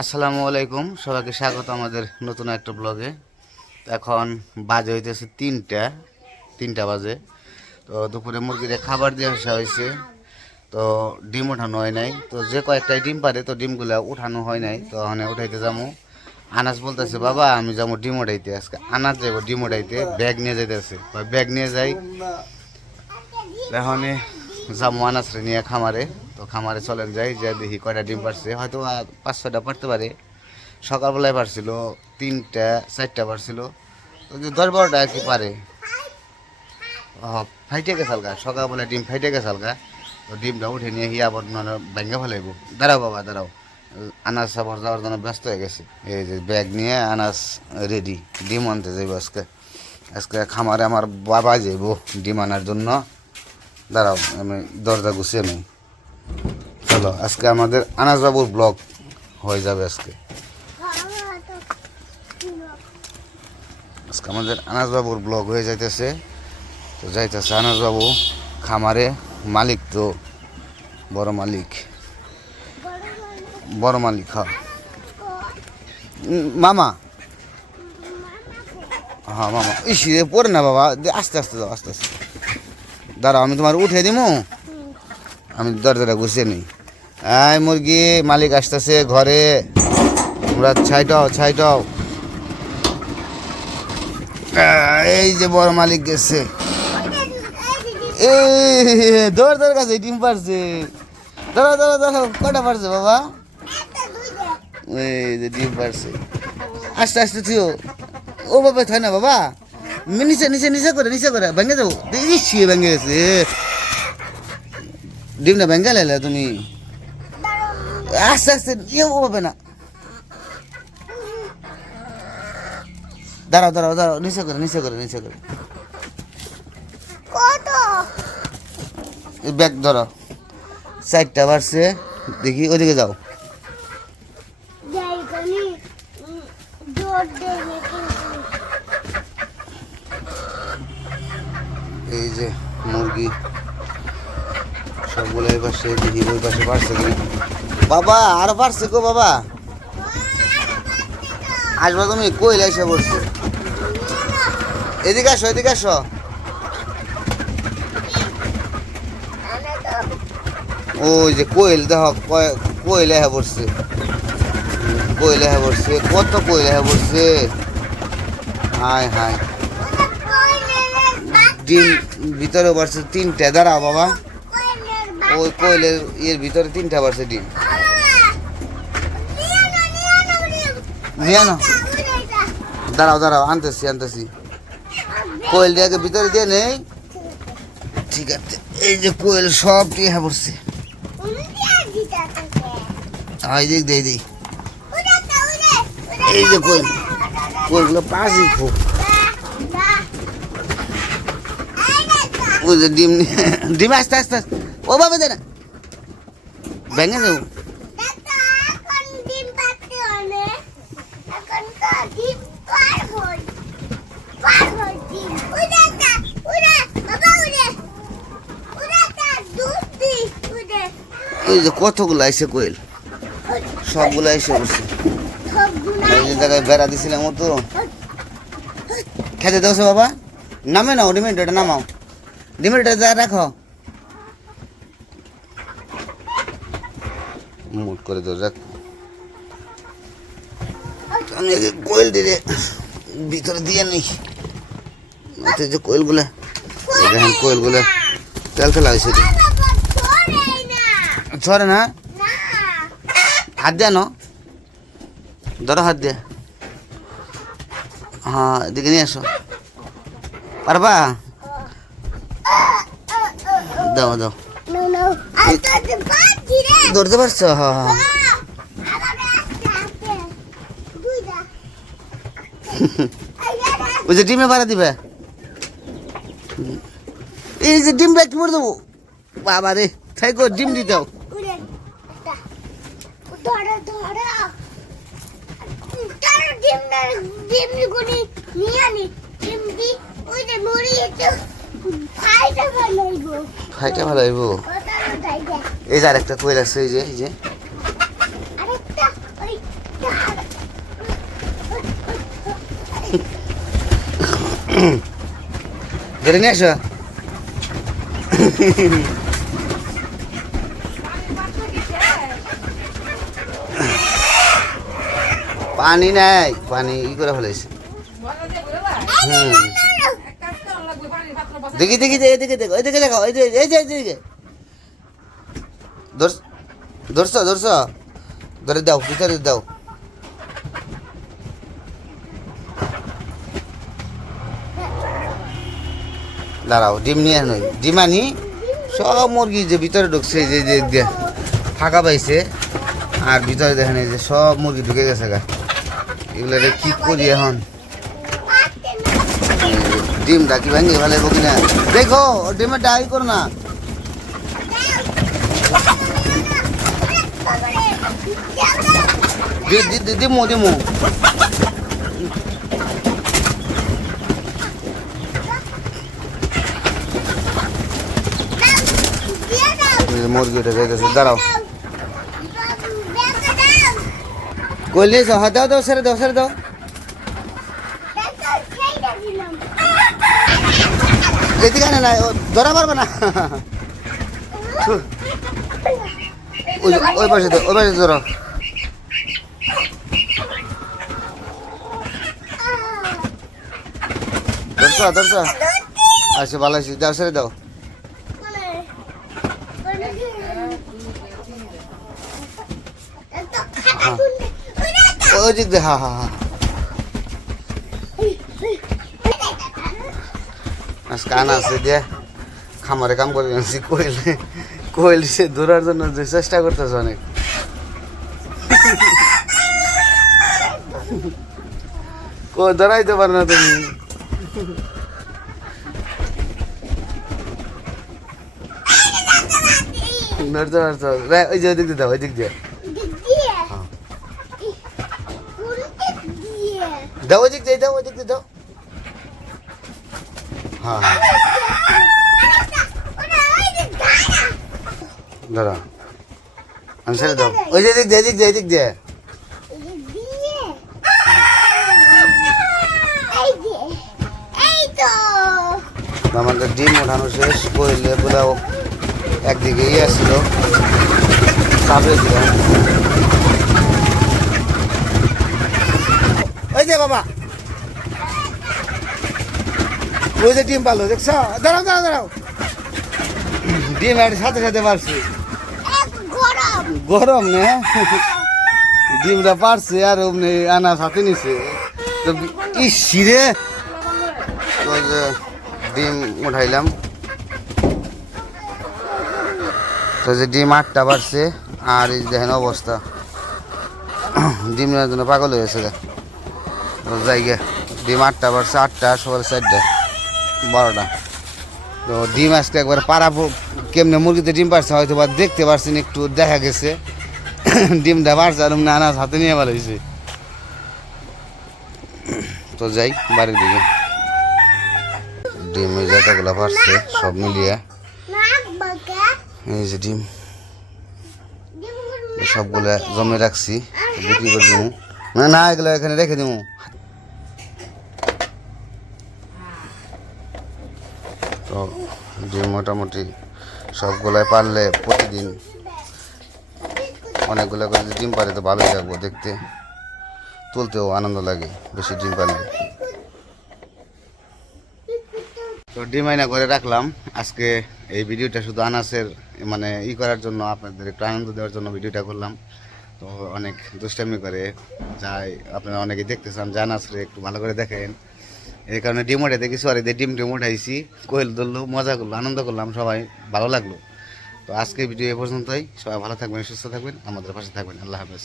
আসসালামু আলাইকুম, সবাইকে স্বাগত আমাদের নতুন একটা ব্লগে। এখন বাজে হইতেছে তিনটা বাজে। তো দুপুরে মুরগিরে খাবার দিয়ে আসা হয়েছে। তো ডিম উঠানো হয় নাই, তো যে কয়েকটাই ডিম পারে তো ডিমগুলো উঠানো হয় নাই। তো ওখানে উঠাইতে যাবো। আনাজ বলতেছে, বাবা আমি যাবো ডিম উঠাইতে। আজকে আনাজ যাবো ডিম উঠাইতে, ব্যাগ নিয়ে যাইতেছে। ব্যাগ নিয়ে যাই, এখন যাবো আনাজরে নিয়ে খামারে। তো খামারে চলেন যাই, যে দেখি কয়টা ডিম পারছে। হয়তো 5-6টা পারতে পারে। সকালবেলায় পারছিল 3টা 4টা পারছিল। তো 10-12টা আর কি পারে। ফাইটে গেছে হালকা, সকালবেলায় ডিম ফাইটে গেছে হালকা। তো ডিমটা উঠে নিয়ে আবার মানে ভেঙে ফেলাইব। দাঁড়াও বাবা দাঁড়াও, আনাজ আবার যাওয়ার জন্য ব্যস্ত হয়ে গেছে। এই যে ব্যাগ নিয়ে আনাজ রেডি, ডিম আনতে যাইব আজকে। আজকে খামারে আমার বাবা যাইব ডিম আনার জন্য। দাঁড়াও আমি দরজা গুছিয়ে নেই। চলো, আজকে আমাদের আনাজ বাবুর ব্লগ হয়ে যাবে। আজকে আমাদের আনাজ বাবুর ব্লগ হয়ে যাইতেছে। তো যাইতেছে আনাজ বাবু খামারে। মালিক তো বড় মালিক, হ্যাঁ মামা, হ্যাঁ মামা। ইস পড়ে না বাবা, আস্তে আস্তে যাও, আস্তে আস্তে। দাঁড়াও আমি তোমার উঠে দিব, আমি দরজাটা গুছিয়ে নিই। এই মুরগি, মালিক আসতেছে ঘরে, তোমরা ছাইটাও। এই যে বড় মালিক গেছে, দরজার কাছে ডিম পারছে। দাঁড়াও কটা পারছে বাবা? এই যে ডিম পারছে। আস্তে আস্তে থিও। ও বাবা থাই না বাবা, নিচে করে ভেঙে যাবো। দেখছি ভেঙে গেছে ডিমটা, ভেঙে লাইলে তুমি। আস্তে আস্তে ইয়ে পাবে না। দাঁড়াও নিচে করে ব্যাগ ধরো। 4টা বাড়ছে, দেখি ওইদিকে যাও। এই যে মুরগি সবগুলো এই পাশে, দেখি ওই পাশে পারছে কিনা। বাবা আরো পারছে গো বাবা, আসবা তুমি? কোয়েল এসে পড়ছে। এদিকে আসো। ওই যে কোয়েল দেখো, কোয়েল এসে পড়ছে। কত কোয়েল এসে পড়ছে। হায় ডিম ভিতরে বাড়ছে 3টা। দাঁড়াও বাবা, ওই কোয়েলের ভিতরে 3টা বাড়ছে ডিম। নিয়ে আনো, দাঁড়াও আনতেছি। কোয়েল দিয়ে ভিতরে দিয়ে নেই। ঠিক আছে, এই যে কোয়েল সব টিহা পড়ছে। দিই এই যে কোয়েলগুলো পাশি খুব। ওই যে ডিম আস্তে ও বাবা দে না, ভেঙে যাবো। ওই যে কতগুলো আইসে কোয়েল, সবগুলো এসে বসছে। এই যে জায়গায় বেড়া দিছিলাম তো, খেতে দেওয়া বাবা। নামে নাও ডিমেটা, নামাও ডিমেটা, যা রাখো। মুট করে দেও, রাখ। আমি কোয়েল দিয়ে ভিতরে দিয়ে নেই। যে কোয়েলগুলা দেখেন, কোয়েলগুলা তেল হয়েছে। ছড়ে না, হাত দেয় না, ধরো হাত দিয়ে। হ্যাঁ এদিকে নিয়ে আসো, পারবা? দাও ধরতে পারছো? হ্যাঁ ওই যে ডিমে ভাড়া দিবে। এই যে ডিম ব্যাগ করে দেবো বাবা রে, তাই গো ডিম দিতে। ফাইটা ভালো হইব। এই যে আরেকটা কোয়েল আছে, এই যে ধরে নিয়ে আসো। পানি নাই, পানি ই করে ফেলেছে। দেখি দেখি এদিকে দেখো, এদিকে দেখো, এই যে এদিকে ধরছো ধরছো, ধরে দাও, ভিতরে দাও। দাঁড়াও, ডিম নিয়ে নই, ডিম আনি। সব মুরগি যে ভিতরে ঢুকছে, যে ফাঁকা পাইছে, আর ভিতরে দেখেন এই যে সব মুরগি ঢুকে গেছে গা। এগুলো কি করি এখন? ডিমটা কি ভাঙি ভালো কিনা দেখো, ডিমের ডাই করো না। দিমু দিমু মুরগি উঠে গেছে, দাঁড়াও। কইলে হ্যাঁ, দাও দাও, সেরে দাও, সেরে দাও। এদিকে আনে না, ধরা পারবে না। ওই পাশে তো, ওই পাশে ধরো। ধরছো ধরছো, আচ্ছা ভালো আছে, দাও, সেরে দাও। ওই দিক দিয়ে, হ্যাঁ হ্যাঁ হ্যাঁ। আজকে আনা আছে দিয়ে খামারে কাম করে আনছি। কোয়েল সে ধরার জন্য যে চেষ্টা করতেছে অনেক। ধরাইতে পারো না তুমি। ধরতে পারছো? ওই যে ওই দিক দিয়ে দাও, ওই দিক দিয়ে দাও, ওই দিক দিয়ে দাও, ওই দিক দিয়ে দাও। হ্যাঁ ধরো, আমি ছেড়ে দাও। ওই যে দিক দিয়ে, দিক দিয়ে, দিক দিয়ে। আমাদের ডিম ওঠানো শেষ। কইলে বলেও একদিকে ইয়ে ছিল, চাপে দিলাম। ওই যে বাবা, ওই যে ডিম পালো, দেখছো? দাঁড়াও দাঁড়াও দাঁড়াও, ডিম আর সাথে সাথে পারছে। গরম না, ডিমটা পারছে আর অমনি আনা সাথে নিছে। তো ইসিরে ডিম উঠাইলাম। তো যে ডিম 8টা পারছে, আর এই দেখেন অবস্থা, ডিম নেওয়ার জন্য পাগল হয়েছে জায়গা। ডিম 8টা পারছে, 8টা সকাল 4টা 12টা। তো ডিম আজকে একবার পাড়া, কেমনে মুরগিতে ডিম পারছে হয়তো বা দেখতে পারছেন, একটু দেখা গেছে। ডিমটা পারছে আর আনাজ হাতে নিয়ে ভালো হয়েছে। তো যাই বাড়ির দিকে। ডিম যতগুলো পারছে সব মিলিয়ে এই যে ডিম সবগুলো জমে রাখছি, বিক্রি করে দিব। না এগুলো এখানে রেখে দিব। তো ডিম মোটামুটি সবগুলাই পারলে প্রতিদিন অনেকগুলো করে যদি ডিম পারে তো ভালোই লাগবো দেখতে, তুলতেও আনন্দ লাগে বেশি ডিম পারলে। তো ডিম আইনা করে রাখলাম। আজকে এই ভিডিওটা শুধু আনাসের মানে করার জন্য, আপনাদের একটু আনন্দ দেওয়ার জন্য ভিডিওটা করলাম। তো অনেক দুষ্টামি করে যাই, আপনারা অনেকে দেখতে চান যে আনাসরে একটু ভালো করে দেখেন, এই কারণে ডিম উঠাইতে কিছু আর এদের ডিম উঠাইছি। কোয়েল ধরলো, মজা করলো, আনন্দ করলাম, সবাই ভালো লাগলো। তো আজকে ভিডিও এ পর্যন্তই। সবাই ভালো থাকবেন, সুস্থ থাকবেন, আমাদের পাশে থাকবেন। আল্লাহ হাফেজ।